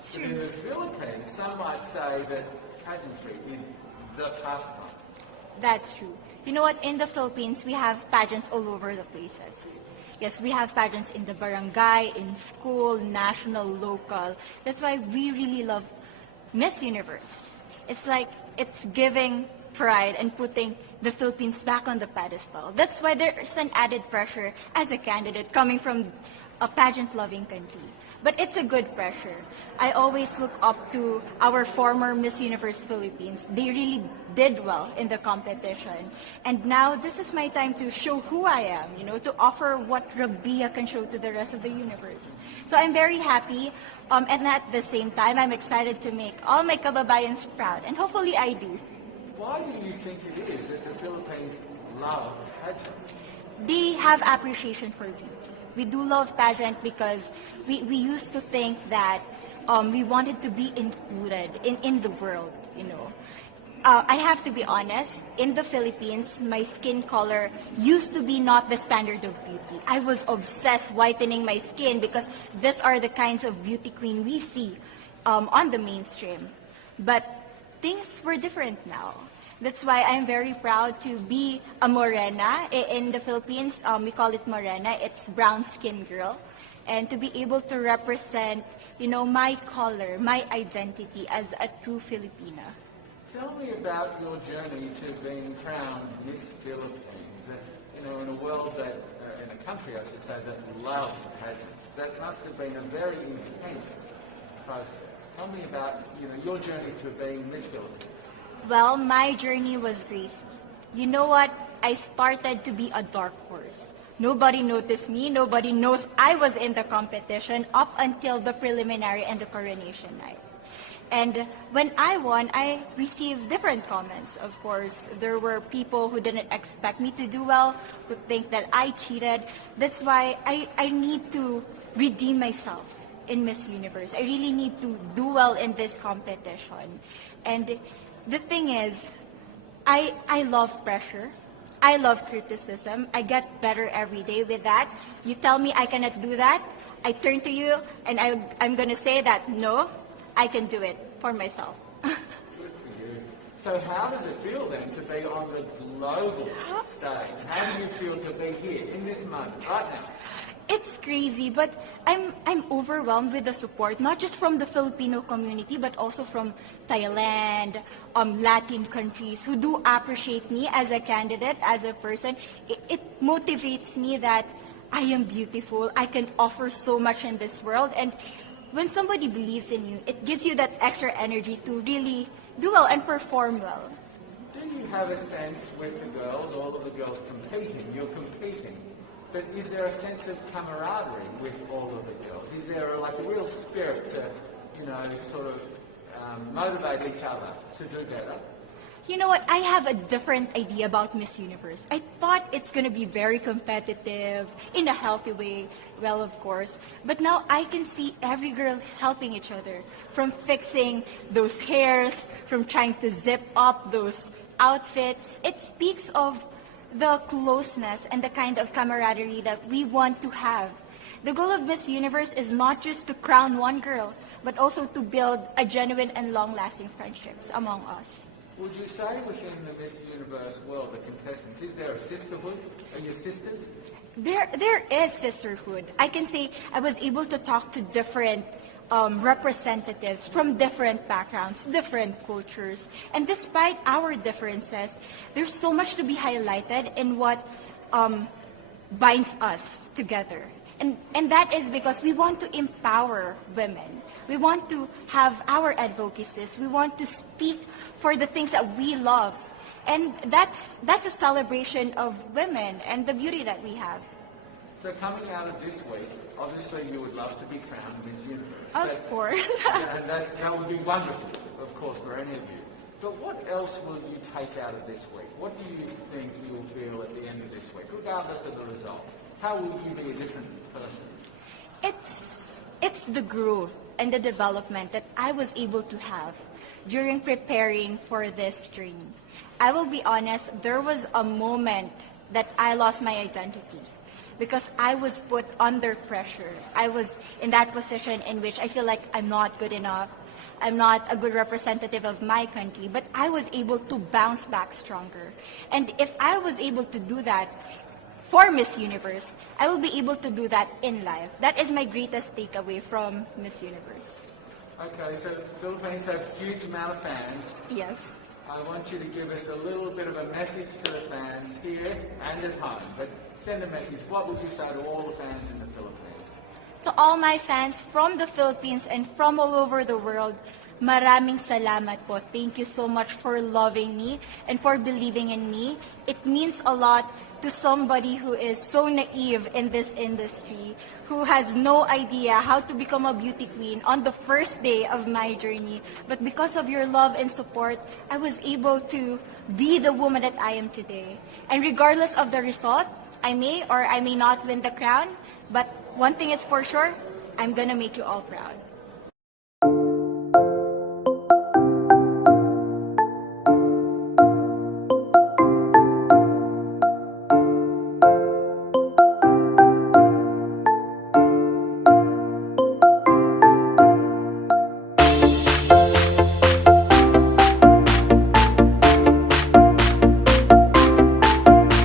That's But in true. the Philippines, some might say that pageantry is the pastime. That's true. You know what? In the Philippines, we have pageants all over the places. Yes, we have pageants in the barangay, in school, national, local. That's why we really love Miss Universe. It's like it's giving pride and putting the Philippines back on the pedestal. That's why there's an added pressure as a candidate coming from a pageant-loving country. But it's a good pressure. I always look up to our former Miss Universe Philippines. They really did well in the competition. And now this is my time to show who I am, to offer what Rabiya can show to the rest of the universe. So I'm very happy, and at the same time, I'm excited to make all my kababayans proud. And hopefully I do. Why do you think it is that the Philippines love pageants? They have appreciation for beauty. We do love pageant because we used to think that we wanted to be included in the world, I have to be honest, in the Philippines, my skin color used to be not the standard of beauty. I was obsessed whitening my skin because these are the kinds of beauty queen we see on the mainstream. But things were different now. That's why I'm very proud to be a morena. In the Philippines, we call it morena. It's brown skin girl. And to be able to represent, my color, my identity as a true Filipina. Tell me about your journey to being crowned Miss Philippines. That, in a world that, in a country, I should say, that loves pageants. That must have been a very intense process. Tell me about, your journey to being Miss Philippines. Well, my journey was crazy. You know what? I started to be a dark horse. Nobody noticed me. Nobody knows I was in the competition up until the preliminary and the coronation night. And when I won, I received different comments. Of course, there were people who didn't expect me to do well, who think that I cheated. That's why I need to redeem myself in Miss Universe. I really need to do well in this competition. And the thing is, I love pressure. I love criticism. I get better every day with that. You tell me I cannot do that, I turn to you and I'm going to say that, no, I can do it for myself. Good for you. So how does it feel then to be on the global stage? How do you feel to be here in this moment, right now? It's crazy, but I'm overwhelmed with the support, not just from the Filipino community, but also from Thailand, Latin countries who do appreciate me as a candidate, as a person. It motivates me that I am beautiful, I can offer so much in this world, and when somebody believes in you, it gives you that extra energy to really do well and perform well. Do you have a sense with the girls, all of the girls competing, you're competing, but is there a sense of camaraderie with all of the girls? Is there a real spirit to, sort of motivate each other to do better? You know what? I have a different idea about Miss Universe. I thought it's going to be very competitive, in a healthy way, well, of course. But now I can see every girl helping each other, from fixing those hairs, from trying to zip up those outfits. It speaks of the closeness and the kind of camaraderie that we want to have. The goal of Miss Universe is not just to crown one girl, but also to build a genuine and long-lasting friendships among us. Would you say within the Miss Universe world, the contestants, is there a sisterhood? Are you sisters? There is sisterhood. I can say I was able to talk to different representatives from different backgrounds, different cultures. And despite our differences, there's so much to be highlighted in what binds us together. And that is because we want to empower women. We want to have our advocacies. We want to speak for the things that we love. And that's a celebration of women and the beauty that we have. So coming out of this week, obviously you would love to be crowned Miss Universe. Of course. And that would be wonderful, of course, for any of you. But what else will you take out of this week? What do you think you'll feel at the end of this week, regardless of the result? How will you be a different person? It's the growth and the development that I was able to have during preparing for this training. I will be honest, there was a moment that I lost my identity. because I was put under pressure. I was in that position in which I feel like I'm not good enough. I'm not a good representative of my country, but I was able to bounce back stronger. And if I was able to do that for Miss Universe, I will be able to do that in life. That is my greatest takeaway from Miss Universe. Okay, so the Philippines have a huge amount of fans. Yes. I want you to give us a little bit of a message to the fans here and at home. But send a message. What would you say to all the fans in the Philippines? To all my fans from the Philippines and from all over the world, maraming salamat po. Thank you so much for loving me and for believing in me. It means a lot to somebody who is so naive in this industry, who has no idea how to become a beauty queen on the first day of my journey. But because of your love and support, I was able to be the woman that I am today. And regardless of the result, I may or I may not win the crown, but one thing is for sure, I'm gonna make you all proud.